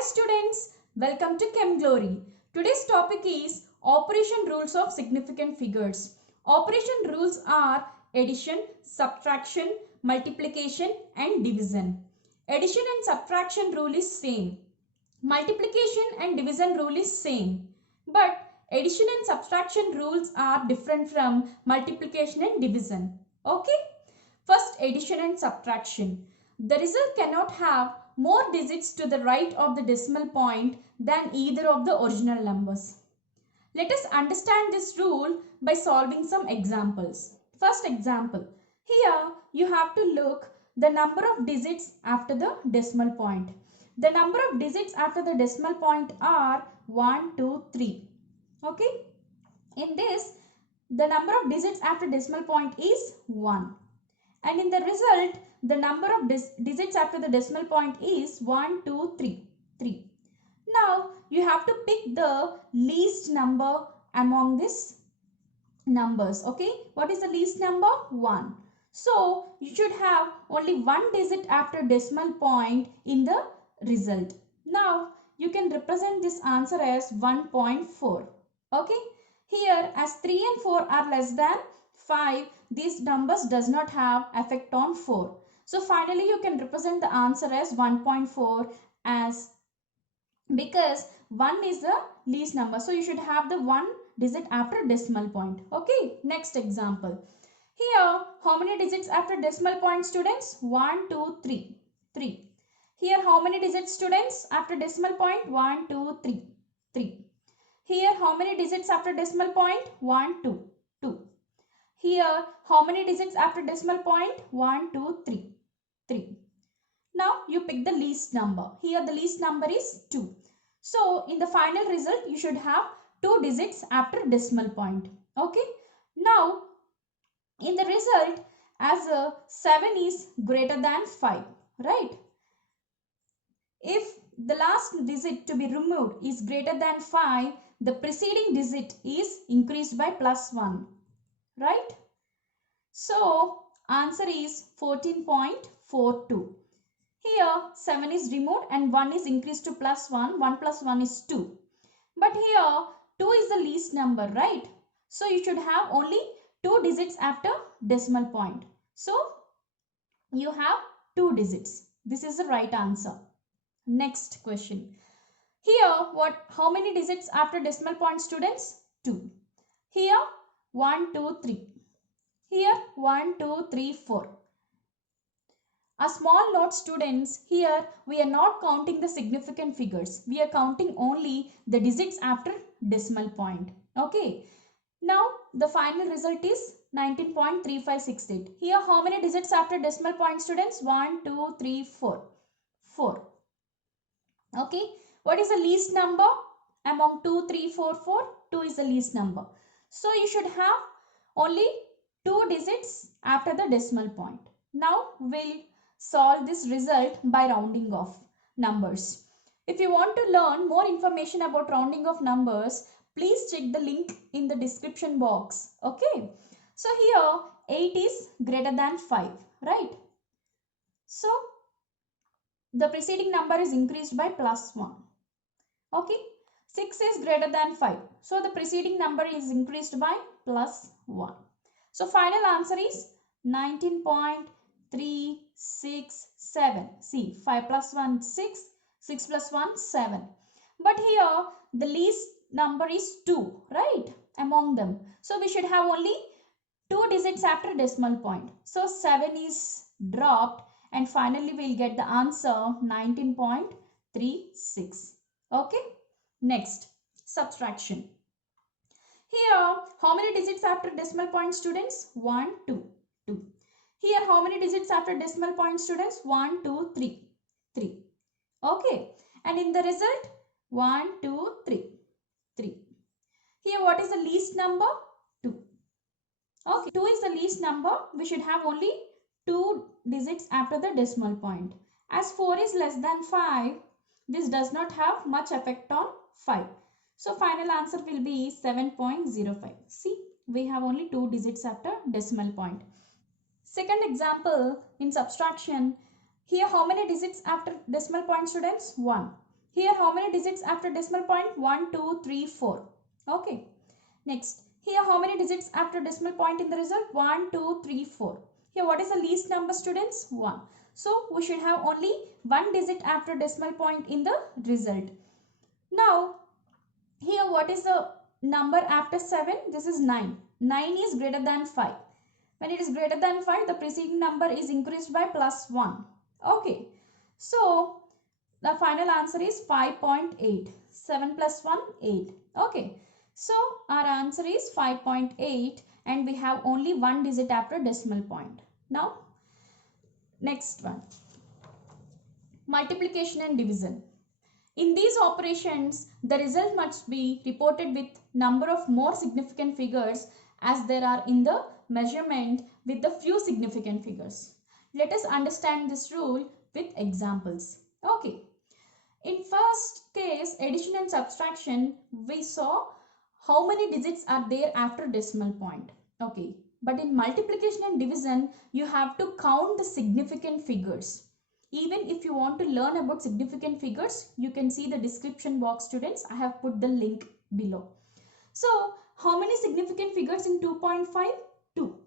Hi students, welcome to Chem Glory. Today's topic is operation rules of significant figures. Operation rules are addition, subtraction, multiplication and division. Addition and subtraction rule is same. Multiplication and division rule is same. But addition and subtraction rules are different from multiplication and division. Okay? First, addition and subtraction. The result cannot have more digits to the right of the decimal point than either of the original numbers. Let us understand this rule by solving some examples. First example. Here you have to look the number of digits after the decimal point. The number of digits after the decimal point are 1, 2, 3. Okay. In this, the number of digits after decimal point is 1. And in the result, the number of digits after the decimal point is 1, 2, 3. 3. Now, you have to pick the least number among these numbers. Okay. What is the least number? 1. So, you should have only one digit after decimal point in the result. Now, you can represent this answer as 1.4. Okay. Here, as 3 and 4 are less than 5, these numbers does not have effect on 4. So finally you can represent the answer as 1.4 as because 1 is the least number. So you should have the 1 digit after decimal point. Okay, next example. Here, how many digits after decimal point, students? 1, 2, 3. 3. Here, how many digits, students, after decimal point? 1, 2, 3. 3. Here, how many digits after decimal point? 1, 2. 2. Here, how many digits after decimal point? 1, 2, 3. 3. Now, you pick the least number. Here, the least number is 2. So, in the final result, you should have 2 digits after decimal point. Okay. Now, in the result, as 7 is greater than 5, right? If the last digit to be removed is greater than 5, the preceding digit is increased by +1. Right? So, answer is 14.42. Here, 7 is removed and 1 is increased to +1. 1 plus 1 is 2. But here, 2 is the least number, right? So, you should have only 2 digits after decimal point. So, you have 2 digits. This is the right answer. Next question. Here, how many digits after decimal point, students? 2. Here, 1, 2, 3. Here 1, 2, 3, 4. A small note, students, here we are not counting the significant figures. We are counting only the digits after decimal point. Okay. Now the final result is 19.3568. Here how many digits after decimal point, students? 1, 2, 3, 4. 4. Okay. What is the least number among 2, 3, 4, 4? 2 is the least number. So you should have only 2 digits after the decimal point. Now we'll solve this result by rounding off numbers. If you want to learn more information about rounding off numbers, please check the link in the description box. Okay. So here 8 is greater than 5, right? So the preceding number is increased by +1. Okay. 6 is greater than 5. So the preceding number is increased by +1. So final answer is 19.367. See, 5 plus 1, 6. 6 plus 1, 7. But here the least number is 2, right? Among them. So we should have only 2 digits after decimal point. So 7 is dropped and finally we'll get the answer 19.36. Okay. Next, subtraction. Here, how many digits after decimal point, students? 1, 2, 2. Here, how many digits after decimal point, students? 1, 2, 3, 3. Okay. And in the result, 1, 2, 3, 3. Here, what is the least number? 2. Okay. 2 is the least number. We should have only 2 digits after the decimal point. As 4 is less than 5, this does not have much effect on 5. So final answer will be 7.05. See, we have only 2 digits after decimal point. Second example in subtraction. Here how many digits after decimal point, students? 1. Here how many digits after decimal point? 1, 2, 3, 4. Okay. Next, here how many digits after decimal point in the result? 1, 2, 3, 4. Here what is the least number, students? 1. So we should have only one digit after decimal point in the result. Now here what is the number after 7? This is 9. 9 is greater than 5. When it is greater than 5, the preceding number is increased by plus 1. Okay. So the final answer is 5.8. 7 plus 1, 8. Okay. So our answer is 5.8 and we have only one digit after decimal point. Now, next one. Multiplication and division. In these operations, the result must be reported with number of more significant figures as there are in the measurement with the few significant figures. Let us understand this rule with examples. Okay. In first case, addition and subtraction, we saw how many digits are there after decimal point. Okay. But in multiplication and division, you have to count the significant figures. Even if you want to learn about significant figures, you can see the description box, students. I have put the link below. So, how many significant figures in 2.5? 2.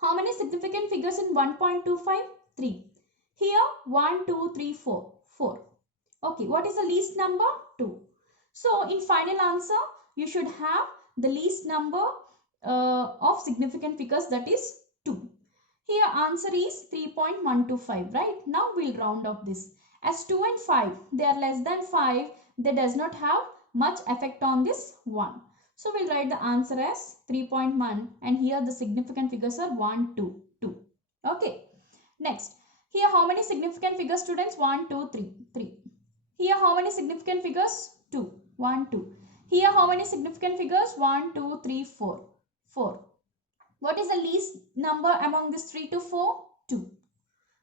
How many significant figures in 1.25? 3. Here, 1, 2, 3, 4. 4. Okay, what is the least number? 2. So, in final answer, you should have the least number of significant figures, that is 2. Here answer is 3.125, right? Now we'll round off this. As 2 and 5, they are less than 5, they does not have much effect on this 1. So we'll write the answer as 3.1 and here the significant figures are 1, 2, 2. Okay. Next, here how many significant figures, students? 1, 2, 3, 3. Here how many significant figures? 2, 1, 2. Here how many significant figures? 1, 2, 3, 4, 4. What is the least number among this 3 to 4? 2.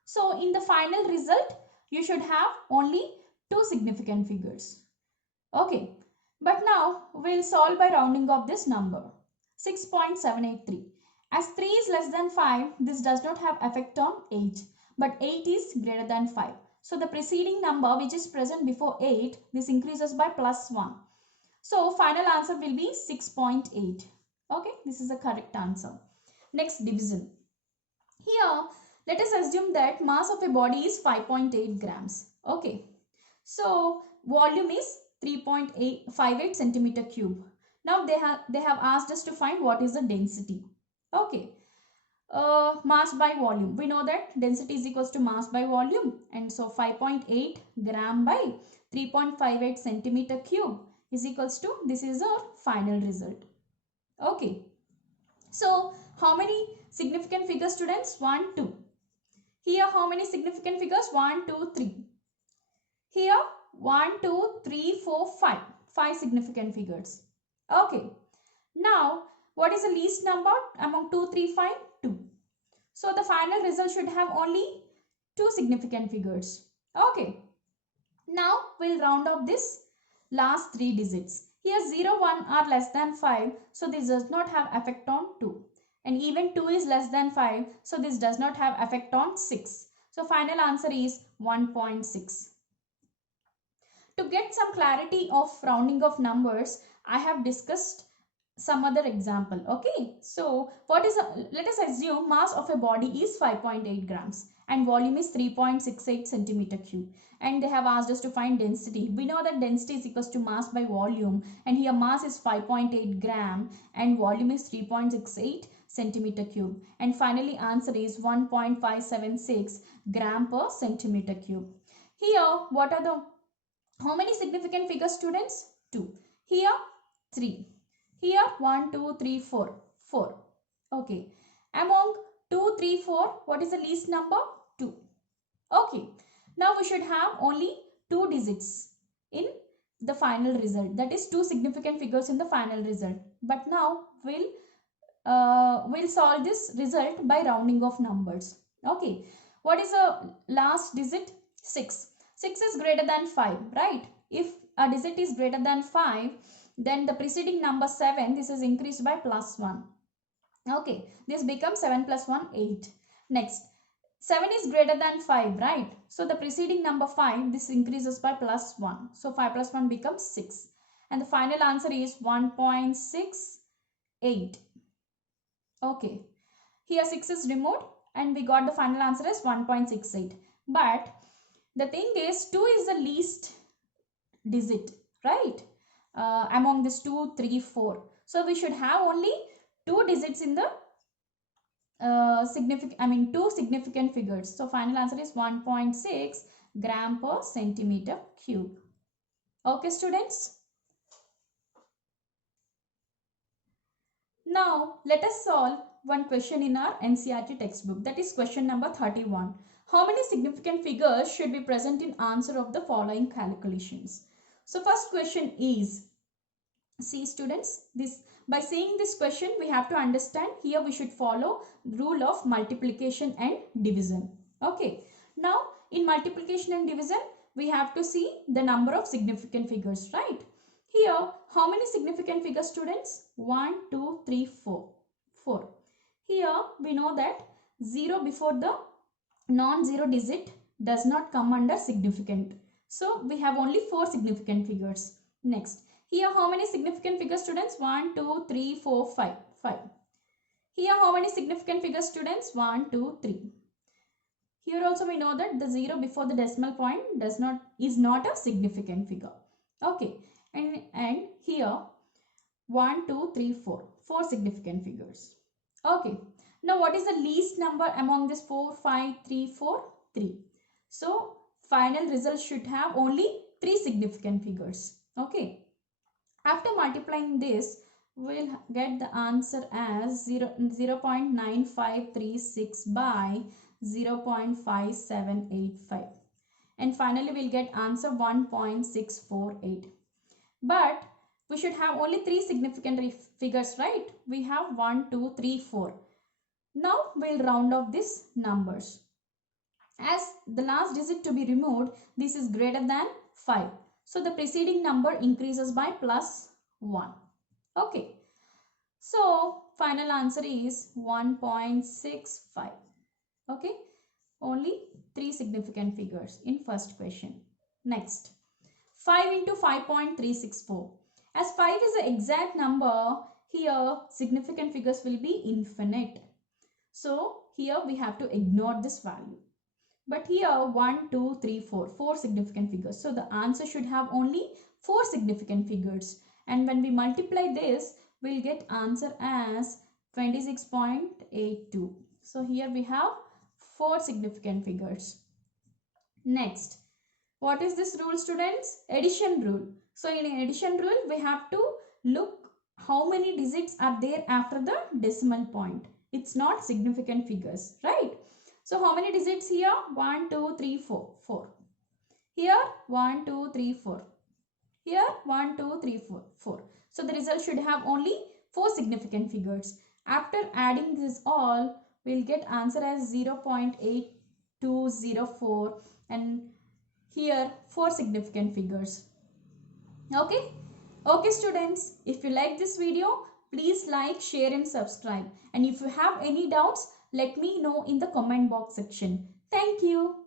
So in the final result, you should have only 2 significant figures. Okay. But now we'll solve by rounding off this number. 6.783. As 3 is less than 5, this does not have effect on 8. But 8 is greater than 5. So the preceding number which is present before 8, this increases by plus 1. So final answer will be 6.8. Okay, this is the correct answer. Next, division. Here, let us assume that mass of a body is 5.8 grams. Okay, so volume is 3.58 centimeter cube. Now they have asked us to find what is the density. Okay, mass by volume. We know that density is equals to mass by volume, and so 5.8 gram by 3.58 centimeter cube is equals to, this is our final result. Okay, so how many significant figures, students? 1, 2. Here how many significant figures? 1, 2, 3. Here 1, 2, 3, 4, 5. 5 significant figures. Okay. Now what is the least number among 2, 3, 5? 2. So the final result should have only 2 significant figures. Okay. Now we'll round up this last 3 digits. Here 0, 1 are less than 5. So this does not have effect on 2. And even 2 is less than 5. So this does not have effect on 6. So final answer is 1.6. To get some clarity of rounding of numbers, I have discussed some other example. Okay. So let us assume mass of a body is 5.8 grams and volume is 3.68 centimeter cube. And they have asked us to find density. We know that density is equals to mass by volume, and here mass is 5.8 gram and volume is 3.68 centimeter cube. And finally answer is 1.576 gram per centimeter cube. Here what are the, how many significant figures, students? 2. Here 3. Here 1, 2, 3, 4. 4. Okay. Among 2, 3, 4, what is the least number? 2. Okay. Now we should have only 2 digits in the final result. That is 2 significant figures in the final result. But now we'll solve this result by rounding of numbers. Okay. What is the last digit? 6. 6 is greater than 5, right? If a digit is greater than 5, then the preceding number 7, this is increased by plus 1. Okay, this becomes 7 plus 1, 8. Next, 7 is greater than 5, right? So the preceding number 5, this increases by plus 1. So 5 plus 1 becomes 6. And the final answer is 1.68. Okay. Here 6 is removed and we got the final answer as 1.68. But the thing is 2 is the least digit, right? Among this 2, 3, 4. So we should have only 2 digits in the two significant figures. So final answer is 1.6 gram per centimeter cube. Okay, students. Now let us solve one question in our NCERT textbook, that is question number 31. How many significant figures should be present in answer of the following calculations? So first question is, see students, this by seeing this question we have to understand here we should follow rule of multiplication and division. Okay, now in multiplication and division we have to see the number of significant figures, right? Here how many significant figures, students? 1, 2, 3, 4. 4. Here we know that 0 before the non-zero digit does not come under significant. So we have only 4 significant figures. Next, here how many significant figures, students? 1, 2, 3, 4, 5. 5. Here how many significant figures, students? 1, 2, 3. Here also we know that the 0 before the decimal point is not a significant figure. Okay, and here 1, 2, 3, 4. 4 significant figures. Okay, now what is the least number among this 4, 5, 3, 4? 3. So final result should have only 3 significant figures. Okay. After multiplying this, we'll get the answer as 0.9536 by 0.5785. And finally, we'll get answer 1.648. But we should have only 3 significant figures, right? We have 1, 2, 3, 4. Now, we'll round off these numbers. As the last digit to be removed, this is greater than 5. So the preceding number increases by plus 1. Okay. So final answer is 1.65. Okay. Only 3 significant figures in first question. Next. 5 into 5.364. As 5 is the exact number, here significant figures will be infinite. So here we have to ignore this value. But here 1, 2, 3, 4. 4 significant figures. So the answer should have only 4 significant figures. And when we multiply this, we'll get answer as 26.82. So here we have 4 significant figures. Next, what is this rule, students? Addition rule. So in addition rule, we have to look how many digits are there after the decimal point. It's not significant figures, right? So how many digits here? 1, 2, 3, 4. 4. Here 1, 2, 3, 4. Here 1, 2, 3, 4. 4. So the result should have only 4 significant figures. After adding this all, we'll get answer as 0.8204 and here 4 significant figures. Okay? Okay students, if you like this video, please like, share and subscribe. And if you have any doubts, let me know in the comment box section. Thank you.